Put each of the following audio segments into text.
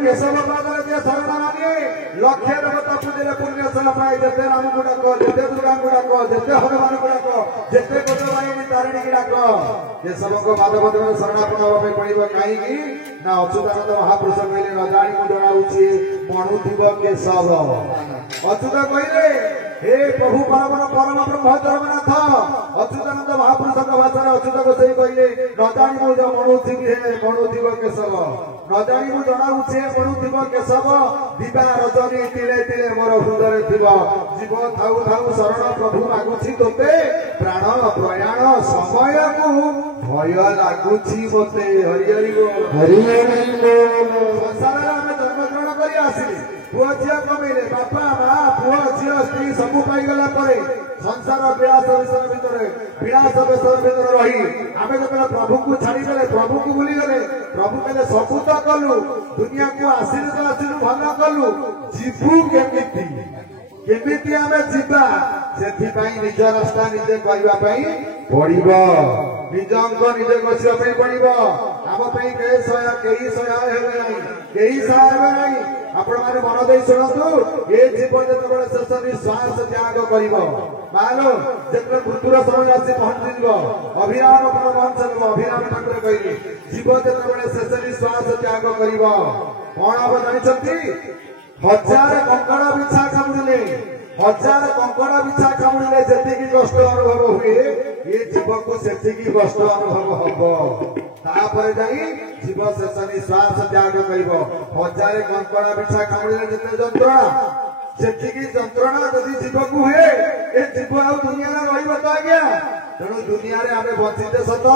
केशव पादर जे शरण मानिए लक्ष्य देवता पूजले पुण्य फल पाए जेते राम को डाक जेते दुर्गा को डाक जेते हनुमान को डाक जेते गोदवाहिनी तारिणी की डाक केशव को माधव देव शरणापन होबा पे पड़िबो काई की ना अच्युतानंद महापुरुष कहले न जानी को जणाउछि मणुथिब केशव अच्युत कहले हे प्रभु परम परम ब्रह्म जगन्नाथ अच्युतानंद महापुरुष भाषा अच्युत गोसाई कहले न जानी को मणुथिब केशव न जानी को जणाउछि मणुथिब केशव दिवा रजनी तिले तिले मोर हृदय थिब जीव थाउ थाउ शरण प्रभु मागुछि तोते प्राण प्रयाण समय को भय लागुछि मते हरि हरि हरि संसार में जन्म ग्रहण करी आसिली पुआ झिया कमेले बापा माँ पुआ झिया स्त्री सबू पाईगला परे संसार विलास विषय भितर विलास विषय भितर रही आमे जब प्रभु को छाड़ीगले प्रभु को भूलीगले प्रभु कहले सबू तो कलु दुनिया को आसिलु तो आसिलु भल कलु जीवु केमिति आमे जीवा सेथिपाई निज रास्ता निजे करिबा पई पड़िबो निज अंग निजे गछिबा पई पड़िबो आम पई केही सहाय हेबे नाही केही सहाय हेबे नाही आपण माने मन देई सुनतु ए जीवन जेतबेले शेष निश्वास त्याग करिबो मानो जेतबेले मृत्युर समय आसी पहुंचिबो अभिराम परमहंस अभिराम ठाकुर कहिली जीवन जेतबेले शेष निश्वास त्याग करिबो कोन अब जानिछंती हजार कंकड़ बिछा कामुड़िले हजार कंकड़ बिछा कामुड़िले जेतिकी कष्ट अनुभव हुए ये जीव को सेतिकी कष्ट अनुभव हबो तापर जाई जीव शेष निश्वास त्याग करिवो हजार कंकड़ बिछा कामुड़िले जेते जंत्रणा सेतिकी जंत्रणा जदि जीव को हुए ए जीव आ दुनिया रे रहिबो त आज्ञा तेणु दुनिया रे आमे बंचिते सत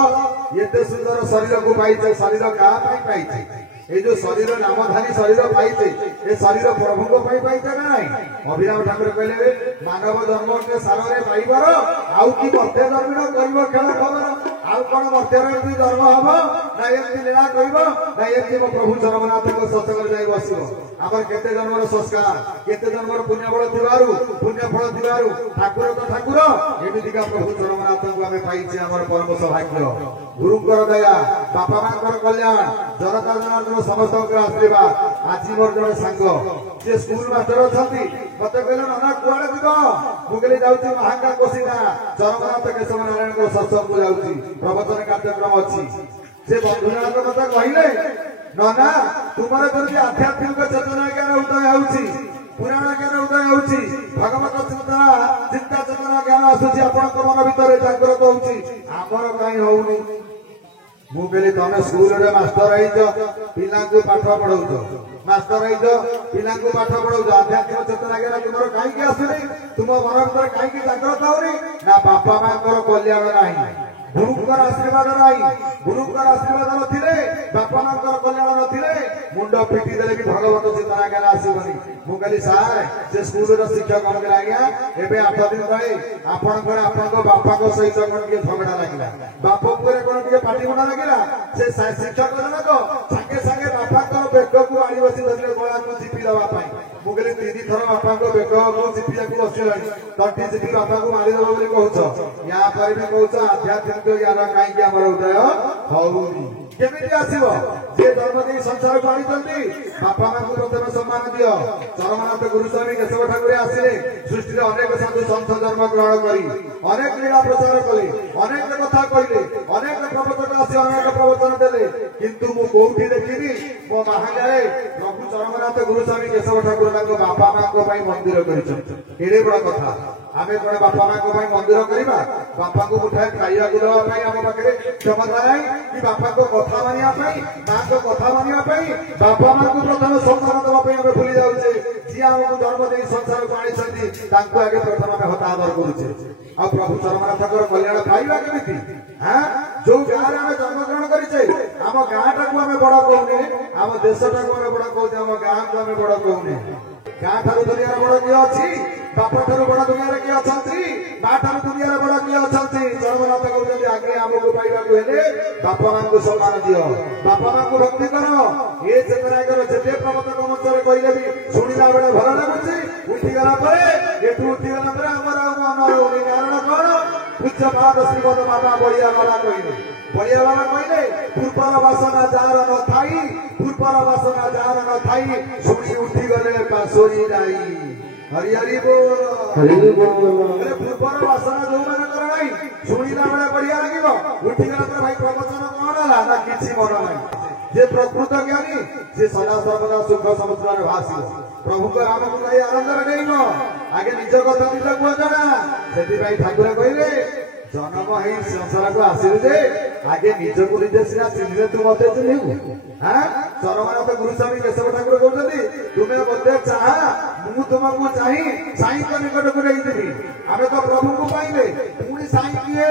एते सुंदर शरीर को पाइछे शरीर का पाइछे ये जो शरीर नामधारी शरीर पाइछे ए शरीर प्रभु को पाइछे ना नहीं अभिराम ठाकुर कहले मानव जन्म के सारे पाइबार आउ कि मर्त्य जन्म करिवो खेल खबर आउ कोन मर्त्य रे जन्म हबो ना एति लीला करिवो ना एति मो प्रभु जगन्नाथ को सत्संग जाई बसिबो हमर केते जन्मर संस्कार केते जन्मर पुण्य फल थिबारु ठाकुर तो ठाकुर एमितिका प्रभु जगन्नाथ को आमे पाइछे हमर परम सौभाग्य गुरुकर दया बापा मांकर कल्याण जनता जनार्दन समस्त आशीर्वाद आज मोर जन सांग जे स्कूल मास्टर अछंती मते कहले नना कुआडे दिबो मुगली जाउची महांगा कोसीना जगन्नाथ केशव नारायण को सत्संग को जाउची प्रवचन कार्यक्रम अछि से बंधुनाथ कथा कहिले नना तुमरे जदि आध्यात्मिक चेतना ज्ञान उदय होउची पुराण ज्ञान उदय होउची भगवत चिंता चेतना ज्ञान आसुची आपन मन भितर जागृत होउची हमर काई होउनी मु कहली तमे स्कूल रे मास्टर आइज पिला को पाठ पढाउछ मास्टर आइज पिला को पाठ पढाउछ आध्यात्मिक चेतना ज्ञान तुमर काई के आसुनी तुम मन भितर काई के जागृत होउनी ना बापा मांकर कल्याण नाही गुरुकर आशीर्वाद नाही गुरुकर आशीर्वाद नथिले बापा मांकर कल्याण नथिले मुंड पिटी देले कि भगवत चेतना ज्ञान आसीबनी मु कहली सार से स्कूल रो शिक्षक हम कहला आज्ञा एबे 8 दिन तळे आपन को बापा को सहित कोन के झगड़ा लागिला बाप ऊपर कोन के पाटी मुंडा लागिला से शिक्षक जनक संगे संगे बापा को बेक को आली बसी धरले गोळा को चिपी दवा पाई मु कहली 3 थर बापा को बेक को चिपिया को बसिलानी तंटी चिपी बापा को मारी दबो बोली कहउछ या पर भी कहउछ आध्यात्मिक ज्ञान काई के हमर उदय होउनी केमिति आसीबो जे धर्म दे संसार को आनी चलती बापा मां को प्रथम सम्मान दियो चरमनाथ गुरुस्वामी केशव ठाकुर आसिले सृष्टि रे अनेक साधु संत जन्म ग्रहण करी अनेक लीला प्रचार कले अनेक कथा कहले अनेक प्रवचन आसी अनेक प्रवचन देले किंतु मु कोठी देखिनी मो महागारे प्रभु चरमनाथ गुरुस्वामी केशव ठाकुर ताको बापा मां को पई मंदिर करिछ एरे बड़ा कथा आमे कोन बापा मां को पई मंदिर करिबा बापा को उठाए खाइया गुडवा पई हम पाखरे क्षमता नाही कि बापा को कथा मानिया पई मां को कथा मानिया पई बापा मां को प्रथम सम्मान दवा पई हम भूली जाउछे जी हमको जन्म दे संसार को आनी छथि तांको आगे प्रथम हम हतादर करूछे आ प्रभु चरमनाथकर कल्याण पाइबा केमिति हां जो गाँ रे हम जन्म ग्रहण करिछे हम गाँटा को हम बड़ कहूने हम देशटा को हम बड़ कहूने हम गाँ को हम बड़ कहूने गाँ ठारू दुनिया बड़ किए अछि बापा ठारू बड़ दुनिया रे किए अछंती मां ठारू दुनिया रे बड़ किए अछंती चरमनाथ कहउछन्ती आगे हमको पाइबा को हेले बापा मां को सम्मान दियो बापा मां को भक्ति करो ए चेतना करो जेते प्रवचन मंचरे कहले भी सुनिला बेले भल लागुछि उठी गला परे एठू उठी गला परे हमरा मन होनी कारण कोन पूज्य पाद श्रीमद बाबा बलिया बाबा कहले पूर्वर वासना जार न थाई ପୂର୍ବର ବାସନା ଯାହାର ନଥାଇ ଶୁଣି ଉଠିଗଲେ ପାଶୋରି ଯାଇ। ହରି ହରି ବୋଲ। ପୂର୍ବର ବାସନା ଯୋଉମାନଙ୍କର ନାହିଁ ଶୁଣିଲା ବେଳେ ବଢିଆ ଲାଗିବ, ଉଠିଗଲା ପରେ ଭାଇ ପ୍ରବଚନ କଣ ହେଲା ନା କିଛି ମନ ନାହିଁ। ଯେ ପ୍ରକୃତ ଜ୍ଞାନୀ ସେ ସଦା ସର୍ବଦା ସୁଖ ସମୁଦ୍ରରେ ଭାସିବ, ପ୍ରଭୁଙ୍କ ନାମକୁ ଗାଇ ଆନନ୍ଦରେ ଡେଇଁବ। ଆଗେ ନିଜ କଥା ନିଜ କୁହ ଜଣା। ସେଥିପାଇଁ ଠାକୁର କହିଲେ ଜନମ ହେଇ ସଂସାରକୁ ଆସିଲୁ ଯେ ଆଗେ ନିଜକୁ ନିଜେ ସିନା ଚିହ୍ନିଲେ ତୁ ମତେ ଚିହ୍ନିବୁ। ଚରମନାଥ ଗୁରୁସ୍ୱାମୀ କେଶବ ଠାକୁର କହୁଛନ୍ତି ତୁମେ ମୋତେ ଚାହା ମୁଁ ତୁମକୁ ଚାହିଁ ସାଇଙ୍କ ନିକଟକୁ ନେଇଯିବି। ଆମେ ତ ପ୍ରଭୁଙ୍କୁ ପାଇଲେ, ପୁଣି ସାଇ କିଏ?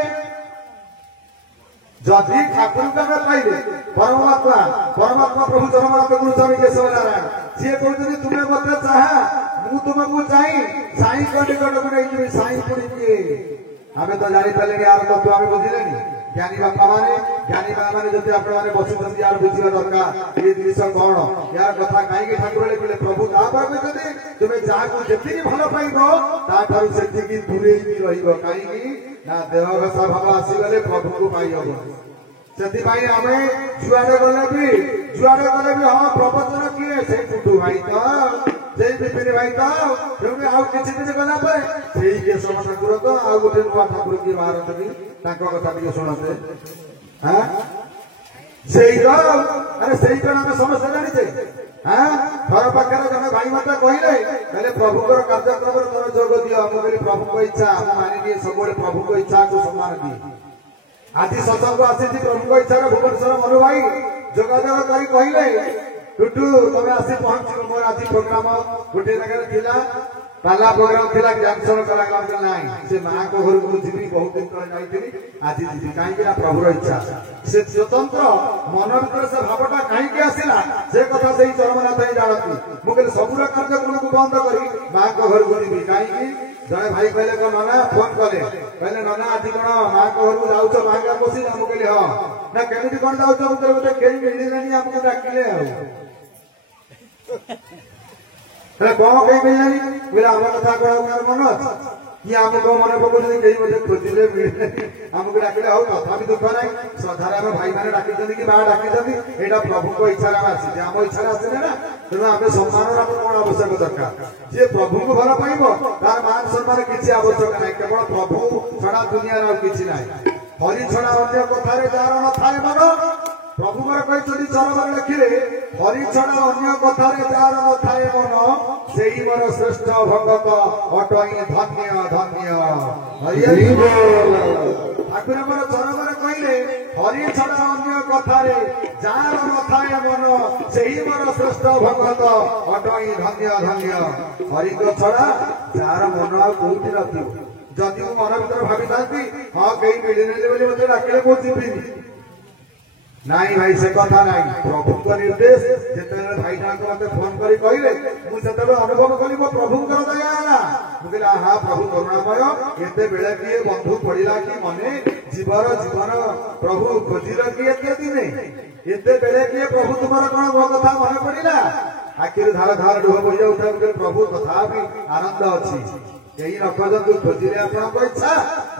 ଯଦି ଠାକୁରଙ୍କୁ ଆମେ ପାଇଲେ ପରମାତ୍ମା ପ୍ରଭୁ ଚରମନାଥ ଗୁରୁସ୍ୱାମୀ କେଶବ ନାରାୟଣ ସିଏ କହୁଛନ୍ତି ତୁମେ ମୋତେ ଚାହା ମୁଁ ତୁମକୁ ଚାହିଁ ସାଇଙ୍କ ନିକଟକୁ ନେଇଯିବି। ସାଇ ପୁଣି କିଏ? ଆମେ ତ ଜାଣିପାରିଲେନି ଆର ତତ୍ତ୍ୱ ଆମେ ବୁଝିଲେନି। ଜ୍ଞାନୀ ବାପା ମାନେ ଜ୍ଞାନୀ ମା ମାନେ ଯଦି ଆପଣମାନେ ବସୁଛନ୍ତି ୟାର ବୁଝିବା ଦରକାର ଏ ଜିନିଷ କଣ, ୟାର କଥା କାହିଁକି ଠାକୁର ଲେଖିଲେ। ପ୍ରଭୁ ତାପରେ କହିଛନ୍ତି ତୁମେ ଯାହାକୁ ଯେତିକି ଭଲ ପାଇବ ତାଠାରୁ ସେତିକି ଦୂରେଇକି ରହିବ। କାହିଁକି ନା ଦେହ ଘସା ଭାବ ଆସିଗଲେ ପ୍ରଭୁଙ୍କୁ ପାଇହବ। ସେଥିପାଇଁ ଆମେ ଯୁଆଡେ ଗଲେ ବି ହଁ ପ୍ରବଚନ କିଏ? ସେଇ କୁଟୁ ଭାଇ ତ, ସେଇ ବିପିନ ଭାଇ ତ। ତେଣୁ ଆଉ କିଛି ଦିନ ଗଲା ପରେ ସେଇ କେଶବ ଠାକୁର ତ ଆଉ ଗୋଟେ ନୂଆ ଠାକୁର କିଏ ବାହାରନ୍ତି ତାଙ୍କ କଥା ଟିକେ ଶୁଣନ୍ତେ। ସେଇ ତ ଆରେ ସେଇ କଣ ଆମେ ସମସ୍ତେ ଜାଣିଛେ। ଘର ପାଖରେ ଜଣେ ଭାଇ ମତେ କହିଲେ ପ୍ରଭୁଙ୍କର କାର୍ଯ୍ୟକ୍ରମରେ ତମେ ଯୋଗ ଦିଅ। ମୁଁ କହିଲି ପ୍ରଭୁଙ୍କ ଇଚ୍ଛା ମୁଁ ମାନିନିଏ, ସବୁବେଳେ ପ୍ରଭୁଙ୍କ ଇଚ୍ଛାକୁ ସମ୍ମାନ ଦିଏ। ଆଜି ସତର୍କ ଆସିଛି ପ୍ରଭୁଙ୍କ ଇଚ୍ଛାରେ ଭୁବନେଶ୍ୱର ମନୁ ଭାଇ ଯୋଗାଯୋଗ କରି କହିଲେ ଟୁଟୁ ତମେ ଆସି ପହଞ୍ଚିବ। ମୋର ଆଜି ପ୍ରୋଗ୍ରାମ ଗୋଟିଏ ଜାଗାରେ ଥିଲା, ପାଲା ପ୍ରୋଗ୍ରାମ ଥିଲା, କ୍ୟାନସଲ କରାଗଲା। ନାହିଁ ସେ ମାଙ୍କ ଘରକୁ ମୁଁ ଯିବି, ବହୁତ ଦିନ ତଳେ ଯାଇଥିଲି, ଆଜି ଯିବି। କାହିଁକି ନା ପ୍ରଭୁର ଇଚ୍ଛା। ସେ ସ୍ୱତନ୍ତ୍ର ମନ ଭିତରେ ସେ ଭାବଟା କାହିଁକି ଆସିଲା ସେ କଥା ସେଇ ଚରମନାଥ ହିଁ ଜାଣନ୍ତି। ମୁଁ କହିଲି ସବୁର କାର୍ଯ୍ୟକ୍ରମକୁ ବନ୍ଦ କରି ମାଙ୍କ ଘରକୁ ଯିବି। କାହିଁକି? ଜଣେ ଭାଇ କହିଲେ ନନା ଫୋନ କଲେ, କହିଲେ ନନା ଆଜି କଣ ମାଙ୍କ ଘରକୁ ଯାଉଛ ମାଙ୍କା ବସିଲା? ମୁଁ କହିଲି ହଁ। ନା କେମିତି କଣ ଯାଉଛ? ମୁଁ କହିଲି ବୋଧେ କେହି ମିଳିଲେନି ଆମକୁ ଡାକିଲେ ଆଉ। କଣ କେହି ମିଳିଲାନି? କହିଲେ ଆମ କଥା କଣ ମନ ଅଛି କି ଆମକୁ ମନେ ପକଉଛନ୍ତି? କେହି ବୋଧେ ଖୋଜିଲେ ମିଳିଲେ ଆମକୁ ଡାକିଲେ। ହଉ ତଥାପି ଦୁଃଖ ନାହିଁ, ଶ୍ରଦ୍ଧାରେ ଆମ ଭାଇମାନେ ଡାକିଛନ୍ତି କି ମା ଡାକିଛନ୍ତି, ଏଇଟା ପ୍ରଭୁଙ୍କ ଇଚ୍ଛାରେ ଆମେ ଆସିଛେ, ଆମ ଇଚ୍ଛାରେ ଆସିଲେ ନା। ତେଣୁ ଆମେ ସମ୍ମାନର ଆମର କଣ ଆବଶ୍ୟକ ଦରକାର? ଯିଏ ପ୍ରଭୁଙ୍କୁ ଭଲ ପାଇବ ତାର ମାନ ସମ୍ମାନ କିଛି ଆବଶ୍ୟକ ନାହିଁ। କେବଳ ପ୍ରଭୁ ଛଡା ଦୁନିଆରେ ଆଉ କିଛି ନାହିଁ। ହରି ଛଡା ଅନ୍ୟ କଥାରେ ଯାହାର ନଥାଏ ମନ, ପ୍ରଭୁଙ୍କର କହିଛନ୍ତି ଚରଣରେ ଲେଖିଲେ ହରି ଛଡା ଅନ୍ୟ କଥାରେ ଯାହାର ନଥାଏ ମନ, ସେହି ମୋର ଶ୍ରେଷ୍ଠ ଭଗତ ଅଟଇ ଧନ୍ୟ ଧନ୍ୟ। ହରି ହରି ଠାକୁର ମୋର ଚରଣରେ କହିଲେ ହରି ଛଡା ଅନ୍ୟ କଥାରେ ଯାହାର ନଥାଏ ମନ, ସେହି ମୋର ଶ୍ରେଷ୍ଠ ଭଗତ ଅଟଇ ଧନ୍ୟ ଧନ୍ୟ। ହରିଙ୍କ ଛଡା ଯାହାର ମନ ଆଉ କୋଉଠି ନଥିବ। ଯଦି ମୁଁ ମନ ଭିତରେ ଭାବିଥାନ୍ତି ହଁ କେହି ମିଳିନେଲେ ବୋଲି ମତେ ଡାକିଲେ ମୁଁ ଯିବିନି, ନାଇଁ ଭାଇ ସେ କଥା ନାହିଁ। ପ୍ରଭୁଙ୍କ ନିର୍ଦ୍ଦେଶ ଯେତେବେଳେ ଭାଇ ଜଣକ ମତେ ଫୋନ କରି କହିଲେ ମୁଁ ସେତେବେଳେ ଅନୁଭବ କଲି ମୋ ପ୍ରଭୁଙ୍କର ଦୟା ହେଲା। ମୁଁ କହିଲି ଆହା ପ୍ରଭୁ କରୁଣାମୟ, ଏତେବେଳେ କିଏ ବନ୍ଧୁ ପଡିଲା କି ମନେ, ଜୀବନ ପ୍ରଭୁ ଖୋଜିଲ କି ଏତେ ଦିନେ, ଏତେବେଳେ କିଏ ପ୍ରଭୁ ତୁମର କଣ ମୋ କଥା ମନେ ପଡିଲା? ଆଖିରୁ ଧାର ଧାର ଲୁହ ବୋହି ଯାଉଥାଏ। ମୁଁ କହିଲି ପ୍ରଭୁ ତଥାପି ଆନନ୍ଦ ଅଛି। କେହି ନ ଖୋଜନ୍ତୁ, ଖୋଜିଲେ ଆପଣଙ୍କ ଇଚ୍ଛା,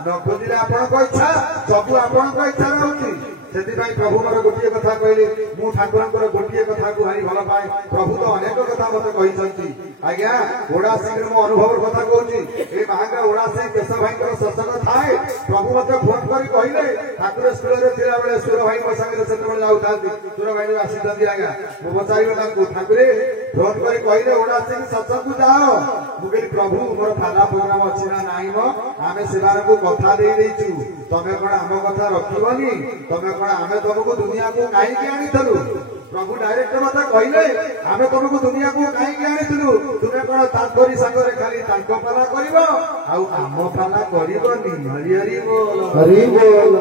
ନ ଖୋଜିଲେ ଆପଣଙ୍କ ଇଚ୍ଛା, ସବୁ ଆପଣଙ୍କ ଇଚ୍ଛାରେ ହଉଛି। ସେଥିପାଇଁ ପ୍ରଭୁ ମୋର ଗୋଟିଏ କଥା କହିଲେ, ମୁଁ ଠାକୁରଙ୍କର ଗୋଟିଏ କଥାକୁ ଭାରି ଭଲ ପାଏ। ପ୍ରଭୁ ତ ଅନେକ କଥା ମତେ କହିଛନ୍ତି। ଆଜ୍ଞା ଓଡାସିଂରେ ମୁଁ ଅନୁଭବର କଥା କହୁଛି। ଏଇ ମାହାଙ୍ଗା ଓଡାସିଂ କେଶବ ଭାଇଙ୍କର ଶତକ ଥାଏ। ପ୍ରଭୁ ମତେ ଫୋନ କରି କହିଲେ ଠାକୁର ସ୍କୁଲରେ ଥିଲାବେଳେ ସୁର ଭାଇଙ୍କ ସାଙ୍ଗରେ ସେତେବେଳେ ଯାଉଥାନ୍ତି, ସୁର ଭାଇ ଆସିଛନ୍ତି ଆଜ୍ଞା, ମୁଁ ପଚାରିବ ତାଙ୍କୁ ଠାକୁରେ ଫୋନ କରି କହିଲେ ଓଡାସିଂ ସତକୁ ଯାଅ। ମୁଁ କହିଲି ପ୍ରଭୁ ମୋର ପାଲା ପ୍ରୋଗ୍ରାମ ଅଛି ନା ନାହିଁ ମ, ଆମେ ସେମାନଙ୍କୁ କଥା ଦେଇଛୁ, ତମେ କଣ ଆମ କଥା ରଖିବନି? ତମେ କଣ ଆମେ ତମକୁ ଦୁନିଆକୁ କାହିଁକି ଆଣିଥିଲୁ? ପ୍ରଭୁ ଡାଇରେକ୍ଟ ମତେ କହିଲେ ଆମେ ତମକୁ ଦୁନିଆକୁ କାହିଁକି ଆଣିଥିଲୁ? ତୁମେ କଣ ତାଙ୍କରି ସାଙ୍ଗରେ ଖାଲି ତାଙ୍କ ପାଲା କରିବ ଆଉ ଆମ ପାଲା କରିବନି? ହରି ହରି ବୋଲ ହରି ବୋଲ।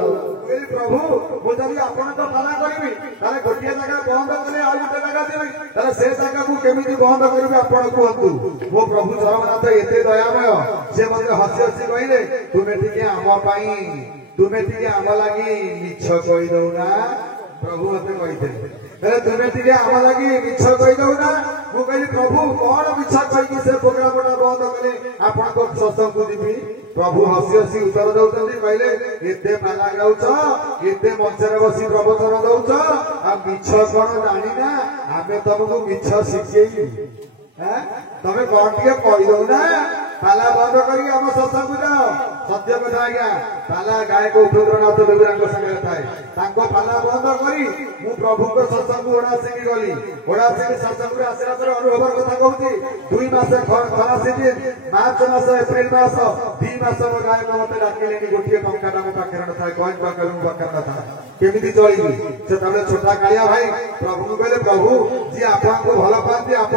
ପ୍ରଭୁ ମୁଁ ଯଦି ଆପଣଙ୍କ ପାଲା କରିବି ତାହେଲେ ଗୋଟିଏ ଜାଗା ବନ୍ଦ କଲେ ଆଉ ଗୋଟେ ଜାଗା ଦେବି, ତାହେଲେ ସେ ଜାଗାକୁ କେମିତି ବନ୍ଦ କରିବି ଆପଣ କୁହନ୍ତୁ? ମୋ ପ୍ରଭୁ ଜଗନ୍ନାଥ ଏତେ ଦୟାମୟ, ସେ ମତେ ହସି ହସି କହିଲେ ତୁମେ ଟିକେ ଆମ ପାଇଁ, ତୁମେ ଟିକେ ଆମ ଲାଗି ମିଛ କହିଦଉନା। ପ୍ରଭୁ ମତେ କହିଥିଲେ ହେଲେ ତୁମେ ଟିକେ ଆମ ଲାଗି ମିଛ କହିଦଉନା। ମୁଁ କହିଲି ପ୍ରଭୁ କଣ ମିଛ କହିକି ସେ ପ୍ରୋଗ୍ରାମଟା ବନ୍ଦ କଲେ ଆପଣଙ୍କ ସତ୍ସଙ୍ଗକୁ ଯିବି? प्रभु हसी हसी उत्तर दौरान कहले एते पाला गाउछ एते मंचरे बसी प्रवचन दौछ आ मिछ कौन जानी ना आमे तुमको मिछ शिखेई तमें कौन टे कहीदौ ना पाला बंद करी आम सत्संग जाओ सत्य कथा आज्ञा पाला गायक उपेन्द्रनाथ देवरा सागर थाए पाला बंद करी मु प्रभु सत्संग ओडासिंगी गली ओडासिंगी सत्संग आसला पर अनुभव कथा कहूँ 2 मास खरा सीजन मार्च मास एप्रिल मास 2 मास गायक मत डाकिले गोटे टंका मो पाखे न था कहीं पाखे मो पाखे न था केमी चलि से छोटा कालिया भाई प्रभु को कहले प्रभु जी आपको भल पाती आप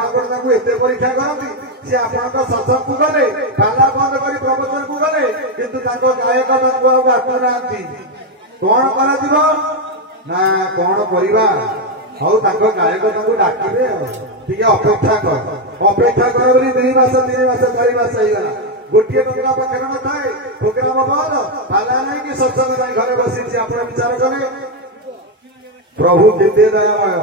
एते परीक्षा करती सी आप सत्संग को गले पाला बंद कर प्रवचन को गले किंतु गायक डाकुना कौन करा ना कौन करवा हौ गायक डाकिबे टे अपेक्षा कर 2 मास 3 मास 4 मास होगा गोटे टंका पाखे न थाए प्रोग्राम बंद पाला नहीं कि सत्संग जाए घरे बसी आप विचार कले प्रभु केते दयामय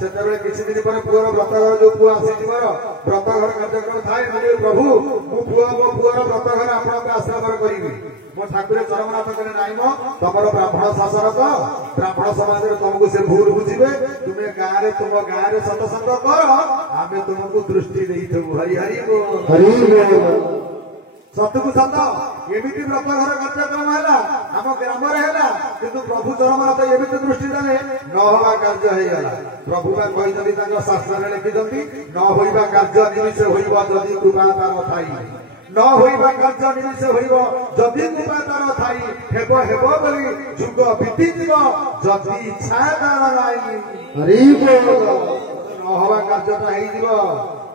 से किसी दिन पर पुअर व्रतघर जो पुआ आसीवर व्रतघर कार्यक्रम थाए मैंने प्रभु मो पुअर व्रतघर आपको आश्रम करी मो ठाकुर चरमनाथ कहले नाई मो तुम ब्राह्मण शासन तो ब्राह्मण समाज तुमको से भूल बुझे तुम्हें गाँव तुम गाँव सत्संग कर आम तुमको दृष्टि देथु हरि हरि सतकु सत एमती व्रतघर कार्यक्रम है आम ग्राम किंतु प्रभु चरमनाथ एमती दृष्टि देने न हवा कार्य होगा प्रभु कही शास्त्र लिखिंट न होगा कार्य निमिषे होगा जदि कृपा तार थाई न होगा कार्य निमिषे होगा जदि कृपा तार थाई हेब हेब बोली जुग बीतीज जदि इच्छा तार नाई न हवा कार्य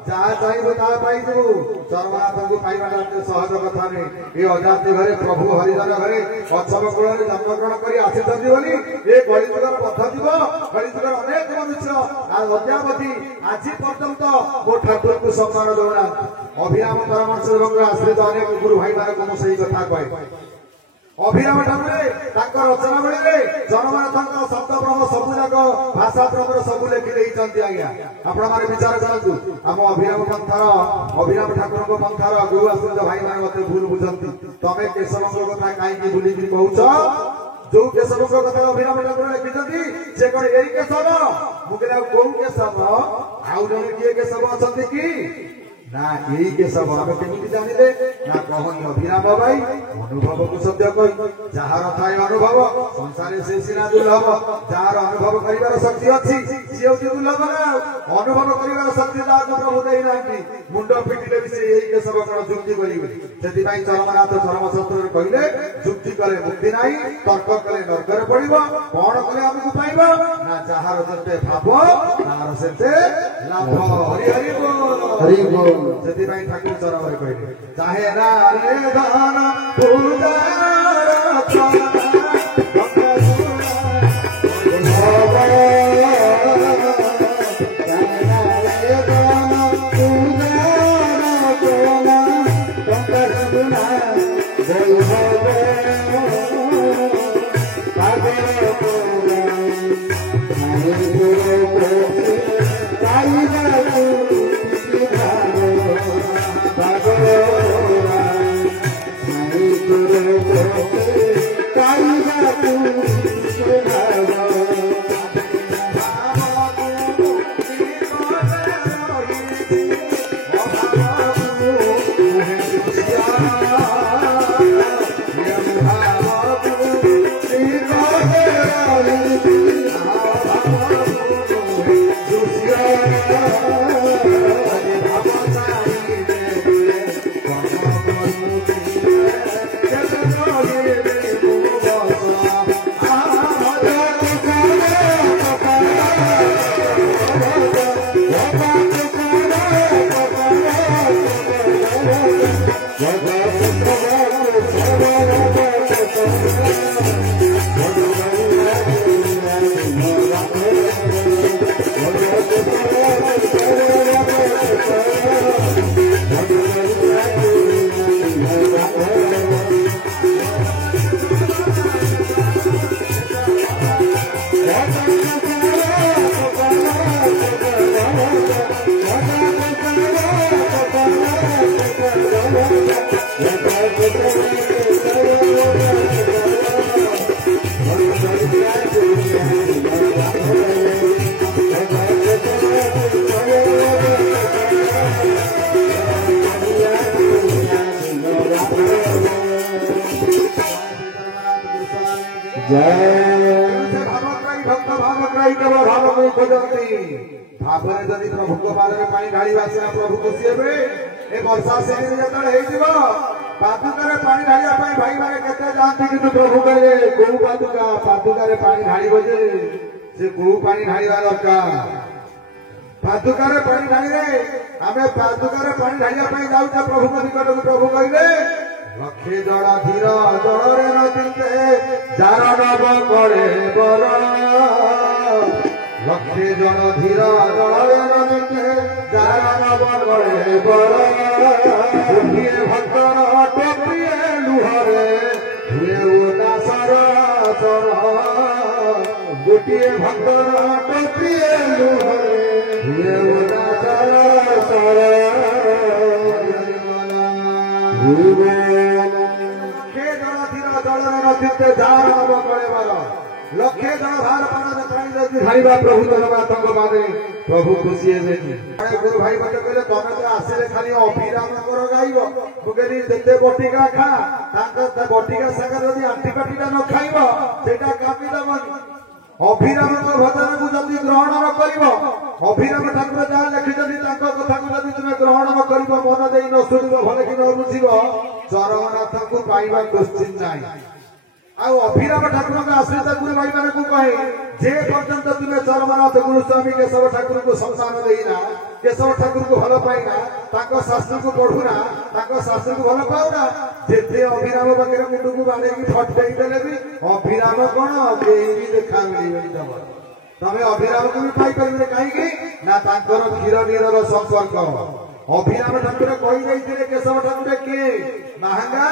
जहाँ चाहिए ता पाइबू चरमनाथ को पाइबा सहज कथा नहीं ये अजाति घरे प्रभु हरिजन घरे अक्षम कूल जन्मग्रहण कर आसी ये कलिजुगर पथ जीव कलिजुगर अनेक मनुष्य लज्जावती आज पर्यंत मो ठाकुर को सम्मान दौना अभिराम परमहंस आश्रित अनेक गुरु भाई मान को मुझे कथा कहे अभिराम ठाकुर रचना बेले जनमानस शब्द ब्रह्म सबुजाक भाषा ब्रह्म सब लिखिदे आज्ञा आपण मैंने विचार करूँ आम अभिराम पंथार अभिराम ठाकुर पंथार गुरु आश्रित भाई मैंने मत भूल बुझती तमें केशव कथा कहीं बुलिकी कहूच जो केशव कथा अभिराम ठाकुर लिखिं से कौन यही केशव मुझे कौ केशव आउ जन किए केशव अच्छा कि ना यही केशव आम केमी जानिले ना कहनी अभिराम भाई अनुभव को सत्य कही जार थाए अनुभव संसार से सीना दुर्लभ जार अनुभव कर शक्ति अच्छी सी हूँ दुर्लभ ना अनुभव कर शक्ति प्रभु देना मुंड पिटिले भी से यही केशव कौन जुक्ति करें चरमनाथ चरमशास्त्र कहले जुक्ति कले मुक्ति ना तर्क कले नर्कर पड़ो कौन कले आमको पाइब ना जार से भाव तार से लाभ हरि हरि हरि बोल से ठाकुर चरण कहले चाहे रे धन पूजा Guru तापर जदि प्रभु को पादरे पानी ढाळिबा सिना प्रभु खुशी हेबे। ए वर्षा सीजन जेतले हेइजिबो पादुकारे पानी ढाळिया पई भाई माने केते जानती किंतु प्रभु कहे को पादुकारे पानी ढाळिबो जे से को पानी ढाळिबा दरकार। पादुकारे पानी ढाळी रे आमे पादुकारे पानी ढाळिया पई जाउता प्रभु को निकट को प्रभु कहिबे लक्षे जड़ा धीर जड़रे नदीते जार नव करे बर। लक्षे जड़ धीर जड़रे नदीते जार नव करे बर। गोटिए भक्तर टोपिए लुहरे हुए उदासर सर। गोटिए भक्तर टोपिए लुहरे हुए उदासर सर। लक्षे जन भार ढाड़ा प्रभु जगन्नाथ प्रभु खुशी हे गुरु भाई मत कहले तमे तो आसिले खाली अभिराम कर गाइब मुगेरी जेते बटिका खा बटिका सागर जदि आंटीपाटीटा न खाइब सेटा कामी दबनी। अभिराम भजन को जदि ग्रहण न करिब अभिराम ठाकुर जहाँ लिखिछन्ति तांको कथा को जदि तुमे ग्रहण न करिब मन देई न सुनिब भले कि न बुझिब चरमनाथ को पाइबा क्वेश्चन नाही। आ अभिराम ठाकुर आश्रित गुरु भाई मान को कहे जे पर्यंत तुमे चरमनाथ गुरुस्वामी केशव ठाकुर को संसान देना केशव ठाकुर को भल पाइना ताको शास्त्र को पढ़ुना ताको शास्त्र को भल पाउना जेते अभिराम पाखे मुंड को बांधे फटकाई देले भी अभिराम कौन केही भी देखा मिलबनी तमे अभिराम को भी पाई परिबे काईकी ना तांकर क्षीर नीरर संपर्क। अभिराम ठाकुर कही जाइए केशव ठाकुर किए महंगा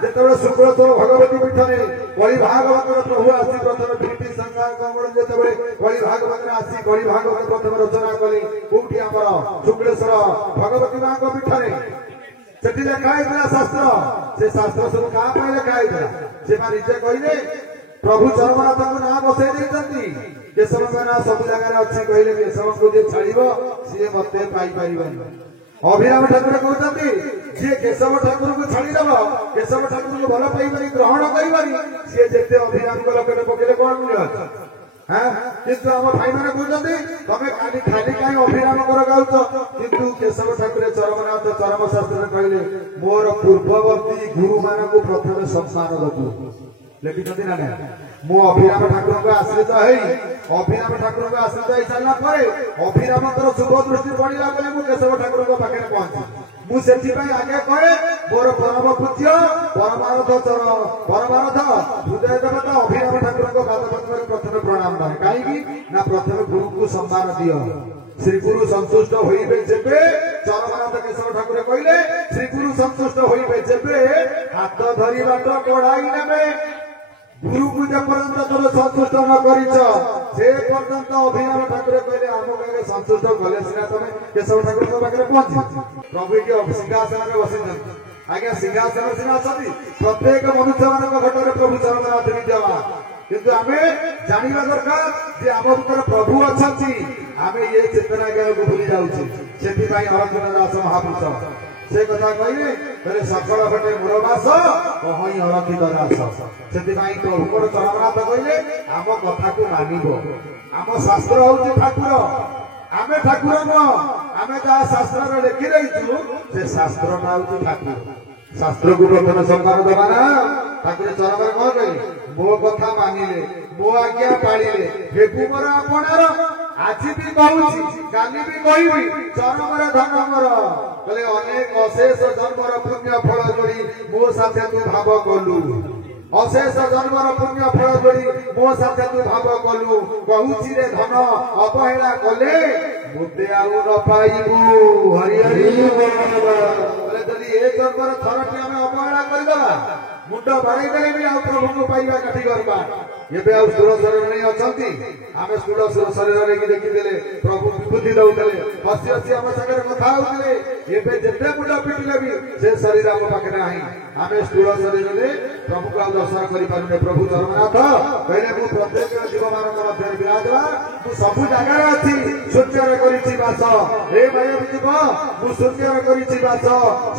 जिते शुक्लचोर भगवती पीठने कली भागवत प्रभु आसी प्रथम ब्रिटिश सरकार कमल जिते कली भागवत आसी कली भागवत प्रथम रचना कले कौटी आमर शुक्लेश्वर भगवती माँ पीठने से लिखाई शास्त्र से शास्त्र सब क्या लिखाई से निजे कहले प्रभु चरमनाथ को ना बसई देती केशव का ना सब जगह अच्छी कहले केशव को जे छाड़ सी मत पाई। अभिराम ठाकुर कहते जी केशव ठाकुर को छाड़ीदेव केशव ठाकुर को भल पाइबारी ग्रहण करी सी जिते अभिराम को लकेट पकेले कौन मूल्य हाँ किंतु आम भाई मैंने कहते तमें खाली खाली कहीं अभिराम कर गाउच किंतु केशव ठाकुर चरमनाथ चरम शास्त्र कहले मोर पूर्ववर्ती गुरु मान को प्रथम सम्मान दबू लिखिं ना मु अभिराम ठाकुर को आश्रित है अभिराम ठाकुर को आश्रित हो सारा पर अभिराम शुभ दृष्टि पड़ा बोले मु केशव ठाकुर पाखे पहुंची मुझे आगे कहे मोर परम पूज्य परमारथ हृदय देवता अभिराम ठाकुर को पाद पद्म प्रथम प्रणाम ना कहीं ना प्रथम गुरु को सम्मान दियो। श्री गुरु संतुष्ट होइबे जेबे चरमनाथ केशव ठाकुर कहले श्री गुरु संतुष्ट होइबे जेबे हाथ धरी बाट कड़ाई नेबे गुरु को जे पर्यंत तुम संतुष्ट न करिछ से पर्यंत अभिराम ठाकुर कहले आम संतुष्ट कले सिना तुम केशव ठाकुर पाखे पहुंची प्रभु के सिंहासन में बसी आज्ञा सिंहासन सिना प्रत्येक मनुष्य मान घटने प्रभु चरमनाथ विद्यमान किंतु आमे जानिबा दरकार जे आम भीतर प्रभु अछंती आमे ये चेतना ज्ञान को भूली जाउछी सेति भाई अर्जुन दास महापुरुष से कथा कहले कहले सकल भटे मुरबास कहि अरखित दास सेति भाई प्रभु चरमनाथ कहले आम कथा को मानिबो आम शास्त्र होउची ठाकुर आमे ठाकुर न आमे जा शास्त्र रे लिखि रहिछु से शास्त्र ना होउची ठाकुर शास्त्र को प्रथम सम्मान दबा ना ठाकुर चरमनाथ कह कहले मो कथा मानिले मो आज्ञा पाड़िले हेबु मोर आपणार आज भी कहूची काली भी कहबी चरमर धन मोर कहले अनेक अशेष जन्मर पुण्य फल जोड़ी मो साथे तू भाव कलु अशेष जन्मर पुण्य फल जोड़ी मो साथे तू भाव कलु कहूची रे धन अपहेला कले मुते आउ न पाइबू हरि हरि कहले जदि ए जन्मर थरटी हम अपहेला करदला मुंड बाड़े देले भी आ प्रभु को पाइबा काठी करबा एबे आ सुर शरीर नहीं अछंती आमे सुर शरीर रे की देखि देले प्रभु विभूति दउतले हसी हसी हम सगर कथा होतले एबे जेते मुंड पिटिले भी से शरीर हम पाखे नाही आमे सुर शरीर रे प्रभु को दर्शन करि पारुने प्रभु चरमनाथ कहले मु प्रत्येक जीव मानक मध्य विराजवा मु सब जगह रे अछि शून्य रे करिछि वास हे माया जीव मु शून्य रे करिछि वास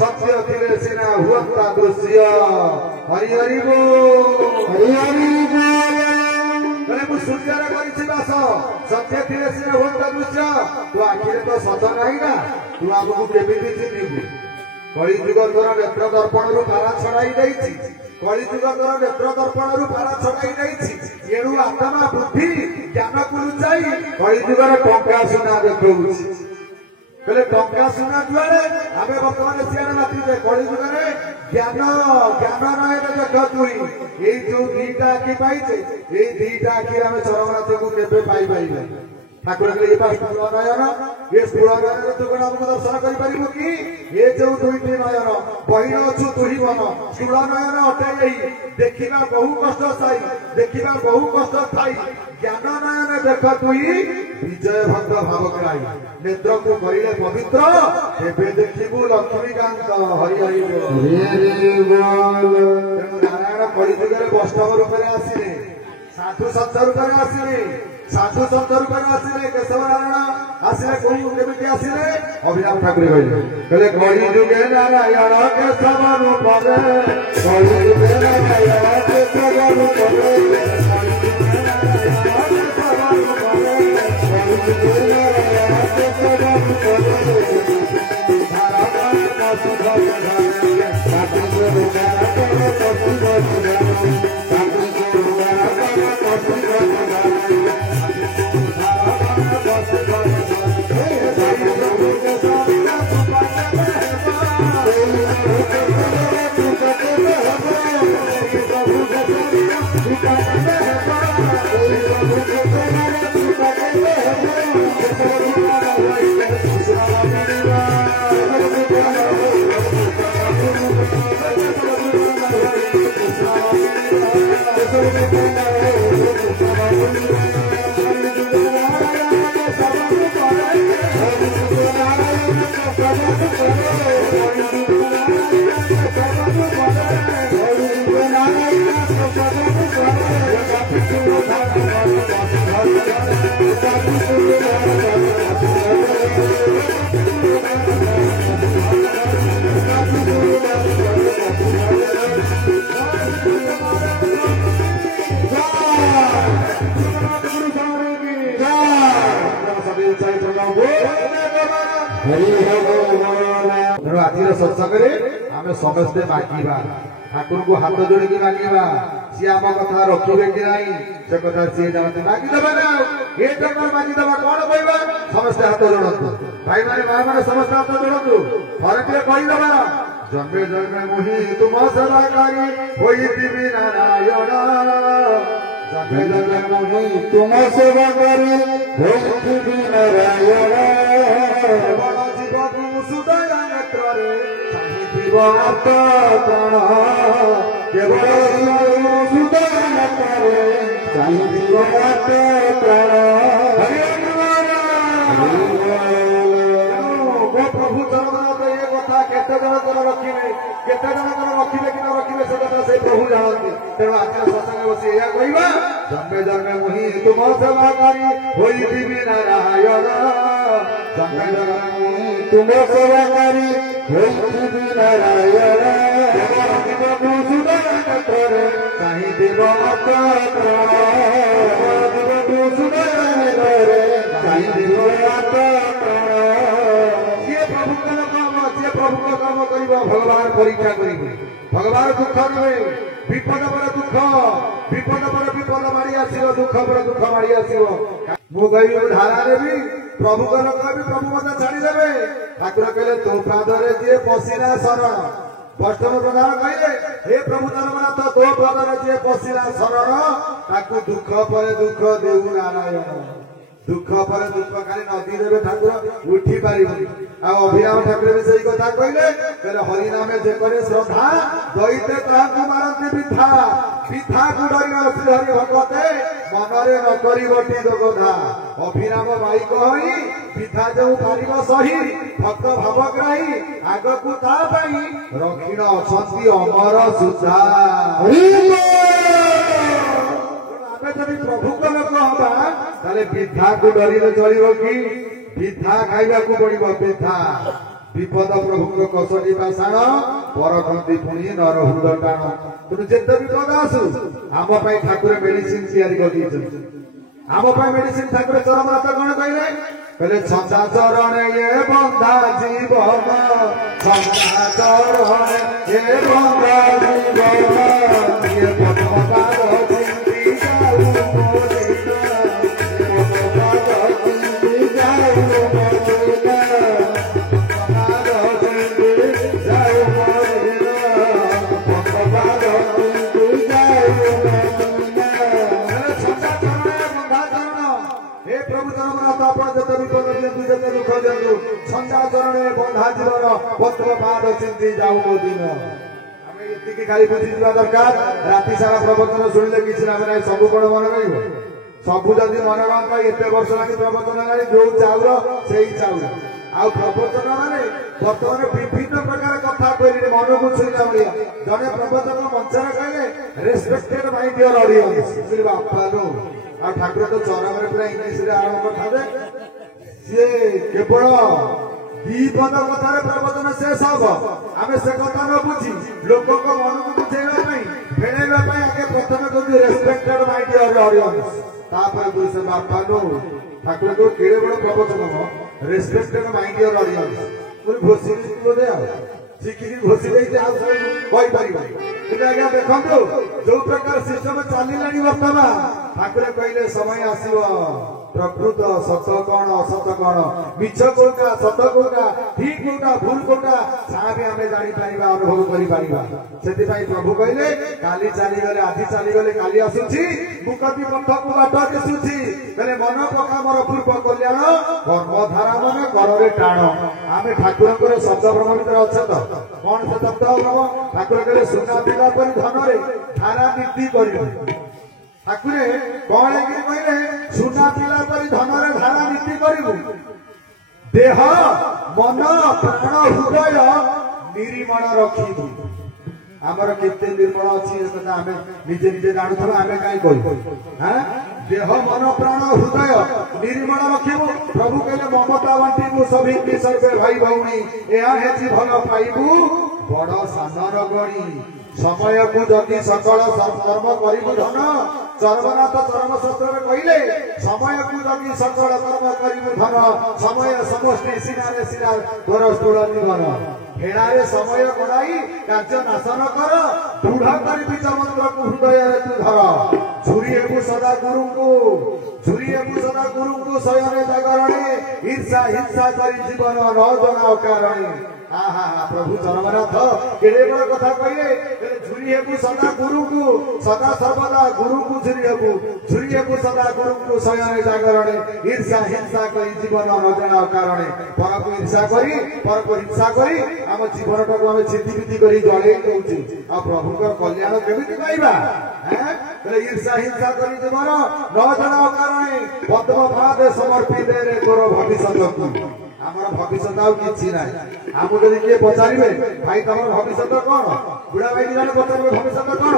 सत्य थिले सिना हुअता दृश्य हरि हरि बोल हरि हरि बोल बोले मु सूर्य बास सत्य थे सीना भोट दृश्य तू आखिरे तो सत नहीं ना तू आगू केमी चिन्हबू कलिजुग तोर नेत्र दर्पण पारा छड़ाई कलिजुग तोर नेत्र दर्पण पारा छड़ाई एणु आत्मा बुद्धि ज्ञान को लुचाई कलिजुगर टंका सुना देखा कहले टंका सुना जुआरे आम बर्तमान सियाड़े मातिजे कलिजुगे ज्ञान ज्ञान नयन देख तुई ये जो दीटा आखि पाइचे ये दीटा आखि आम चरमनाथ को केबे पाइबाइबे ठाकुर कहले ये स्थूल नयन ये स्थूल नयन तू कौन आमको दर्शन करिपारिबु कि ये जो दुईटी नयन बहिन अछु तुही मन स्थूल नयन अटे यही देखिबा बहु कष्ट साई देखिबा बहु कष्ट थाई ज्ञान नयन देख तुई विजय भक्त भाव कराई नेत्र को करिले पवित्र एबे देखिबु लक्ष्मीकांत हरि हरि बोल नारायण कलिजुगे वैष्णव रूप में आसिले साधु संत रूप में आसिले साधु संत रूप में आसिले केशव नारायण आसिले कोई केमिति आसिले अभिराम ठाकुर कहले कलिजुगे नारायण केशव रूप में कलिजुगे नारायण केशव रूप आज सत्संग आम समस्ते मागिबा ठाकुर को हाथ जोड़ी मागिबा सी आम कथा रखिबे कि नहीं से कथा सी जानते मागिदेबा ना ये टंका मागिदेबा कौन कहबा समस्ते हाथ जोड़तु भाई माने मां माने समस्त हाथ जोड़तु थरे टे कहिदेबा जन्मे जन्मे मुहि तुम सेवाकारी होइतिबि नारायण जन्मे जन्मे मुहि तुम सेवाकारी होइतिबि नारायण बड़ जीवन सुदय नेत्रे जीवात प्राण केवल सुदय नेत्रे जीवात प्राण प्रभु जगन्नाथ ये कथा केते जन रखिबे केते जन रखिबे कि न रखिबे से कथा से प्रभु जानते तेणु आज सत्संग बसी या कहबा जन्मे जन्मे मुहि तुम सेवाकारी होइतिबि नारायण जन्मे जन्मे मुहि तुम सेवाकारी होइतिबि नारायण केवल सुदय नेत्रे चाहि दिवात प्राण केवल सुदय नेत्रे चाहि दिवात प्रभु काम कर भगवान परीक्षा करेंगे भगवान दुख नुहे विपद पर दुख विपद पर विपद मारी आसो दुख पर दुख मारी आसो मु कह धारा देवी प्रभु कहबी प्रभु मत छाड़देवे ठाकुर कहले तो पादरे जी पशिला शरण वैष्णव प्रधान कहले हे प्रभु धर्मनाथ तो पादरे जी पशिला शरण ताकू दुख पर दुख देऊ नारायण दुख पर दुख खाली नदी देवे ठाकुर उठी पार अभिराम ठाकुर भी सही कथा कहले हरिनामे जे करे श्रद्धा दैते ताहाकु मारती पिथा पिथा को डरिया श्री हरि भगवते मनरे न करी बटी दोगधा अभिराम माई कहि पिथा जो पारिब सही भक्त भावग्राही आगकु ता पई रखिण अछंती अमर सुधा प्रभु को लोक हवा ताले पिठा को डरिले चलिबो कि पिठा खाइबा को पड़िबो पिठा विपद प्रभु कसटी पाषाण परखंती पुणी नर हृदय टाण तेणु जिते विपद आसु आम ठाकुर मेडिसिन आम मेडिसिन ठाकुर चरमनाथ कौन कहले छंदा चरण ये बंधा जीवन छंदा चरण ये बंधा जीवन ये पद्मपाद चिंती जाऊ मोदिना पद्मपाद चिंती जाऊ मोदिना पद्मपाद चिंती जाऊ मोदिना पद्मपाद चिंती जाऊ मोदिना छंदा चरण बंधा चरण हे प्रभु जगन्नाथ आपण जते विपद दियंतु जते दुख दियंतु छंदा चरण बंधा जीवन पद्मपाद चिंती जाऊ मोदिना आमे एतिकी खाली बुझी दिवा दरकार राति सारा प्रवचन सुनिले किछि ना माने सब कोन मन रहइबो सब जदी मन रहता एते वर्ष लागि प्रवचन लागि जो चाउर सेही चाउर आ प्रवचन माने वर्तमान विभिन्न प्रकार कथा कहले मन को छुइला भलिया जने प्रवचन मंचर कहले respected my dear audience Shri बापालो आ ठाकुर तो चरण में पूरा इंग्लिश रे आरंभ करथा दे से केवल दीपद कथार प्रवचन शेष हम आम से कथा न बुझी लोक मन को बुझेगा फेणेगा आगे प्रथम कहते रेस्पेक्टेड माय डियर ऑडियंस तापर दुई से बापा नो ठाकुर को केड़े बड़ प्रवचन हम रेस्पेक्टेड माय डियर ऑडियंस पूरी घोषी बोधे आ शिखी घोषी देते आ कहि परिबा कि आज्ञा देखंतु जो प्रकार सिस्टम चलिलानी वर्तमान ठाकुर कहले समय आसीबो प्रकृत सत कौन असत कौन मिछ कोटा सत कोटा ठीक कोटा भूल कोटा सा भी आमे जानि पारिबा अनुभव करि पारिबा सेति पई प्रभु कहले काली चली गले आधी चली गले काली आसुची मुकति पथ को बाट दिसुची कहले मन पका मोर पूर्व कल्याण कर्म धारा मन कररे टाण आमे ठाकुरकर शब्द ब्रह्म भीतर अछ त कोन से शब्द ब्रह्म ठाकुर कहले सुना दिला पर धन रे धारा नीति करियो ठाकुरे कौन कहले सुना पिला पर धनर धारा नीति करू देह मन प्राण हृदय निर्मल रखी आमर केते निर्मल अच्छी आम निजे निजे जानू आम कहीं हाँ देह मन प्राण हृदय निर्मल रखू प्रभु कहले ममता बांटू सभी सर्वे भाई भौणी यह भल पाइबू बड़ सान गणी समय को जदि सकल कर्म करू धन चरमनाथ चरम शास्त्र कहले समय को जदि सकल कर्म करू धन समय समष्टि सिनारे सिना तोर स्थूल जीवन हेणारे समय गड़ाई कार्य नाशन कर दृढ़ कर बीज मंत्र को हृदय तू धर झुरी सदा गुरु को शयने जागरणे ईर्षा हिंसा कर जीवन न जना कारणे प्रभु चरमनाथ केड़े बड़ कथा कहले झुरी हेबू सदा गुरु को सदा सर्वदा गुरु को झुरी हेबू सदा गुरु को शयने जागरणे ईर्षा हिंसा करी जीवन न जना कारणे पर को ईर्षा करी पर को हिंसा करी हम जीवन टाको हम छिति पिति करी जळे दउची आ प्रभु का कल्याण केमिति पाइबा हैं कहले ईर्षा हिंसा करी जीवन न जना कारणे पद्मपाद समर्पित रे तोर भविष्य को आमर भविष्य आउ किछि ना आमु जदि के पचारिबे भाई तमर भविष्य कोन बुढ़ा भाई जाने पचारिबे भविष्य कोन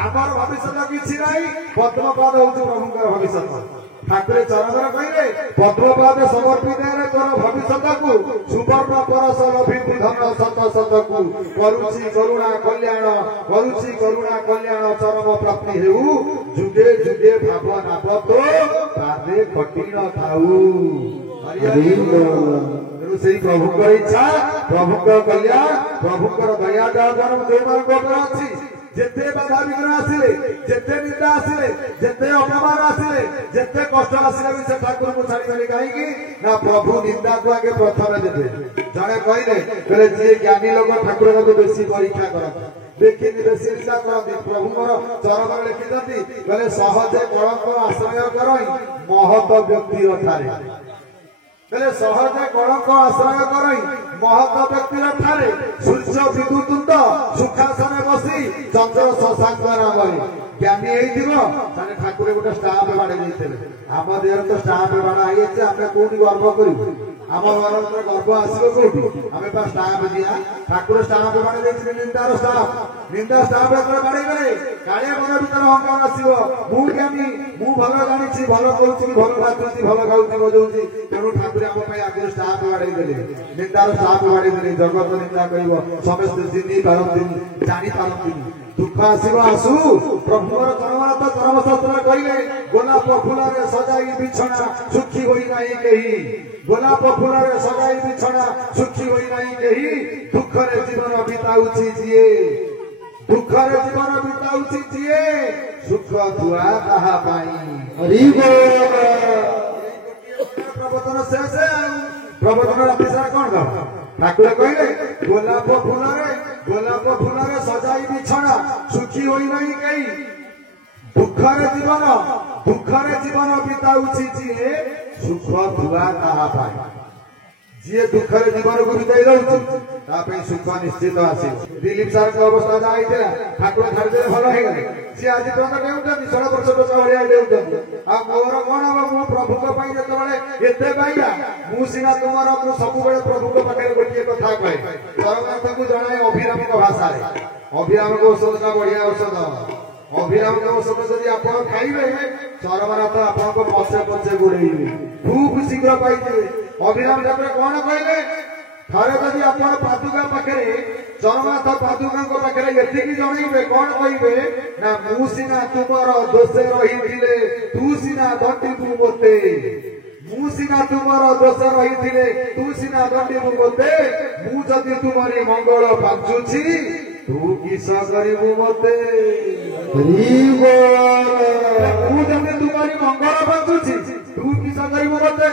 आमर भविष्य किछि नाही पद्मपाद होउ प्रभुकर भविष्य ठाकुर चरण कहले पद्मपाद समर्पित रे तोर भविष्य को सुवर्ण परस लभितु धन सत सत को करुछि करुणा कल्याण चरम प्राप्ति हेउ जुगे जुगे भावना बतो पादे कठिन थाउ से प्रभु इच्छा प्रभु कल्याण प्रभु दया जन्म जो मान अच्छी जिते बाधा विघ्न आसिले जिते निंदा आसिले जिते अपमान आसिले जिते कष्ट आसिले भी से ठाकुर को छाड़ी कहीं ना प्रभु निंदा को आगे प्रथम देते जड़े कहले जी ज्ञानी लोग ठाकुर को बेसी परीक्षा करते देखिए बेसी निंदा करते प्रभु चरण लिखिं कहले सहजे कलंक आश्रय कर महत व्यक्ति ठारे कहले सहजे कलंक आश्रय कर महत व्यक्ति ठारे सूर्य विद्युत सुखासन बसी चंद्र शशांक नाम ज्ञानी होने ठाकुर गोटे स्टाम्प बाड़े आम देह तो स्टाम्प बाड़ा आम कौटी गर्व करूँ आम मन गर्व आसो कौटू आम स्टाफ दिया ठाकुर स्टाफ बाड़े निंदार स्टाफ निंदा स्टाफ बाड़े गले काले मन भर अहंकार आसो मुझी मु भल जानी भल कौच भल बाजुची भल गाँव बजाऊँगी तेणु ठाकुर आम आगे स्टाफ बाड़े देले निंदार स्टाफ बाड़े देले जगत निंदा कह समस्त चिन्ह पारती जानी पारती दुख आसो आसू प्रभुर चरणात चरमशास्त्र कहले गोलाप फूल सजाई बिछना सुखी होई नहीं कही गोलाप फूल सजाई बिछना सुखी होई नहीं कही दुखरे जीवन बिताउछि जीए दुखरे जीवन बिताउछि जीए सुख दुआ ताहा पाई हरि प्रवचन शेष प्रवचन राति सारा कौन कह ठाकुर कहले गोलाप फूल सजाई बिछना सुखी होई नहीं कही दुखरे जीवन बिताउछि जीए सुख दुआ ताहा पाई जी दुखरे जीवन को बिताई दौर सुख निश्चित आसे दिलीप सार की अवस्था जहाँ ठाकुर छाड़दे भल हो गले सी आज पर्यटन डेउंट 16 वर्ष भाया डेउंट आ मोर कौन हम मो प्रभु जो एते पाइला मुना तुम सब प्रभु पाखे गोटे कथा कहे जगन्नाथ को जनाए अभिराम भाषा अभिराम को औषध का बढ़िया औषध अभिराम के औषध जदि आप खाइबे चरमनाथ आपको पचे पचे गोड़े खूब शीघ्र पाइबे अभिराम ठाकुर कौन कहले थे जदि आप पादुका पाखे चरमनाथ पादुका पाखे ये जनइबे कौन कहे ना मु सीना तुमर दोषे रही तू सीना दंडीबू मते मु सीना तुमर दोष रही तू सीना दंडीबू मते मु जदि तुमरी मंगल पाचुछि तू किस करू मते मु जदि तुमरी मंगल पाचुछि तू किस करू मते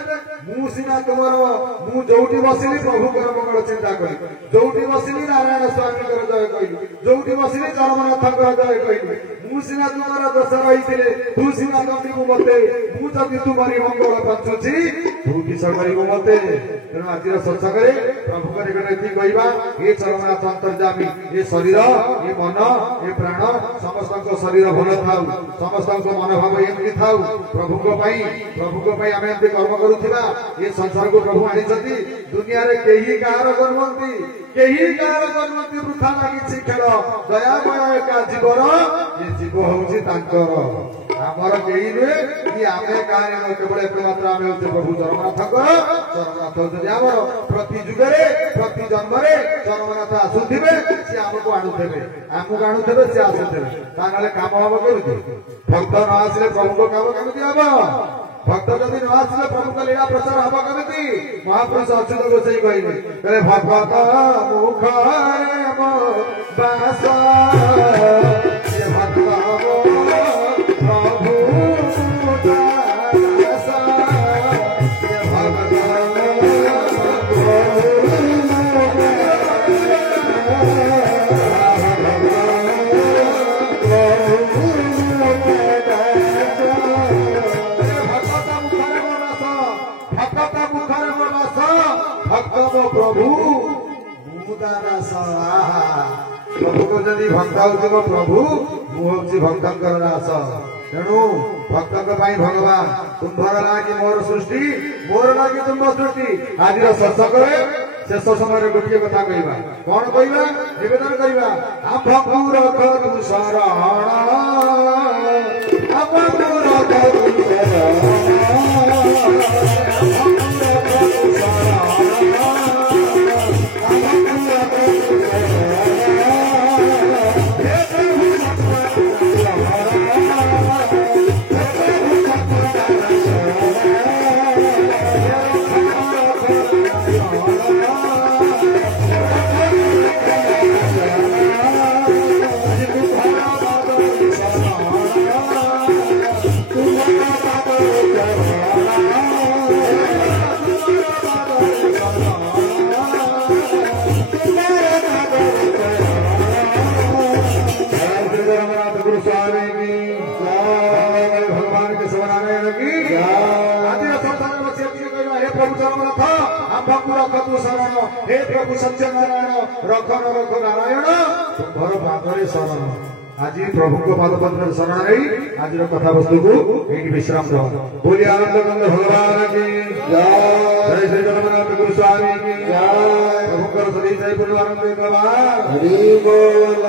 मु सीना तुमर मु जोटी बसिली प्रभुकर मंगल चिंता करी जोटी बसिली नारायण स्वामी जय कहली जोटी बसिली चरमनाथ जय कहली मु सीना तुमर दोष रही तू सीना दंडीबू मते मु जदि तुमरी मंगल पाचुछि तू किस करू मते तेणु आज सत्संगे प्रभु निकट कहवा ये चरमनाथ अंतर्जामी ये शरीर ये मन ये प्राण समस्त शरीर भल थाऊ समस्त मनोभाव एमती थाऊ प्रभु आम एमती कर्म करुवा ये संसार को प्रभु आनी दुनिया रे कहीं कहार करमती कहीं कहार करमती वृथा लगी खेल दयामय एका जीवर ये जीव हूँ आमर कहीं नुहे कि आम कहानी केवल एक मात्र आम हूँ प्रभु चरमनाथ जदि आम प्रति जुगे प्रति जन्म चरमनाथ आसुवे सी आमको आणुवे आमको आणुवे सी आसुवे ताले काम हम करुचे भक्त न आसिले प्रभु को काम केमी हम भक्त जदि न आसिले प्रभु लीला प्रचार हम केमी महापुरुष अच्युत गोसाई कहले भगत मुखरे मो बास भक्त प्रभु प्रभु प्रभु को जदि भक्त हो प्रभु मुझे भक्तर रास तेणु भक्त भगवान तुम्हार लगी मोर सृष्टि मोर लगी तुम सृष्टि आज सत्संग शेष समय गोटे कथा कहवा कौन कहवा निवेदन करवा आपको रखु शरण आपको रखु हे प्रभु सत्यनारायण रख रख नारायण तुम्हार पादरे शरण आज प्रभु को पाद पद्म शरण नहीं आज कथा वस्तु को विश्राम बोलिए आनंद भगवान की जय श्री जगन्नाथ। स्वामी की जय प्रभुकर सदी जय पूर्वानंद प्रभा हरि बोल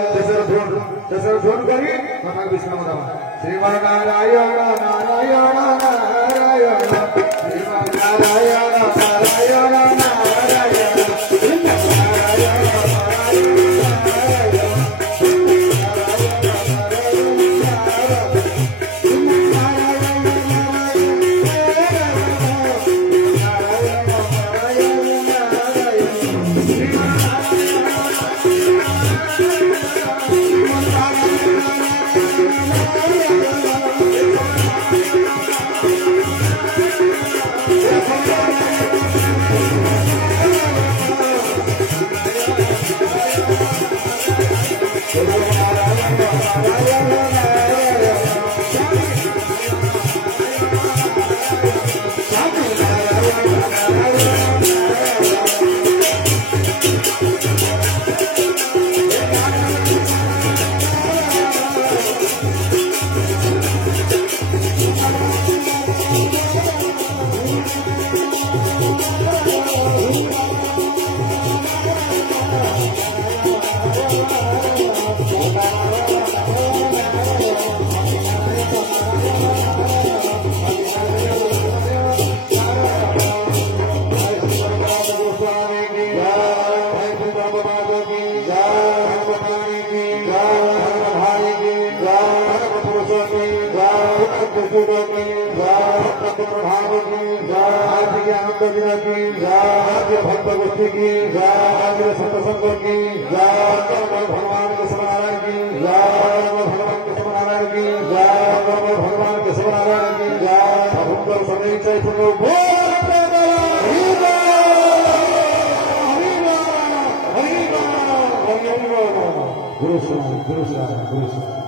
दशर झोन करी कथा विश्राम दवा श्रीमान नारायण नारायण नारायण श्रीमान नारायण नारायण नारायण भक्त गोष्ठी की संत संग की भगवान केशवनारायण की भगवान केशवनारायण की भगवान केशवनारायण की प्रभुकर सदैव चैतन्य गुरु गुरु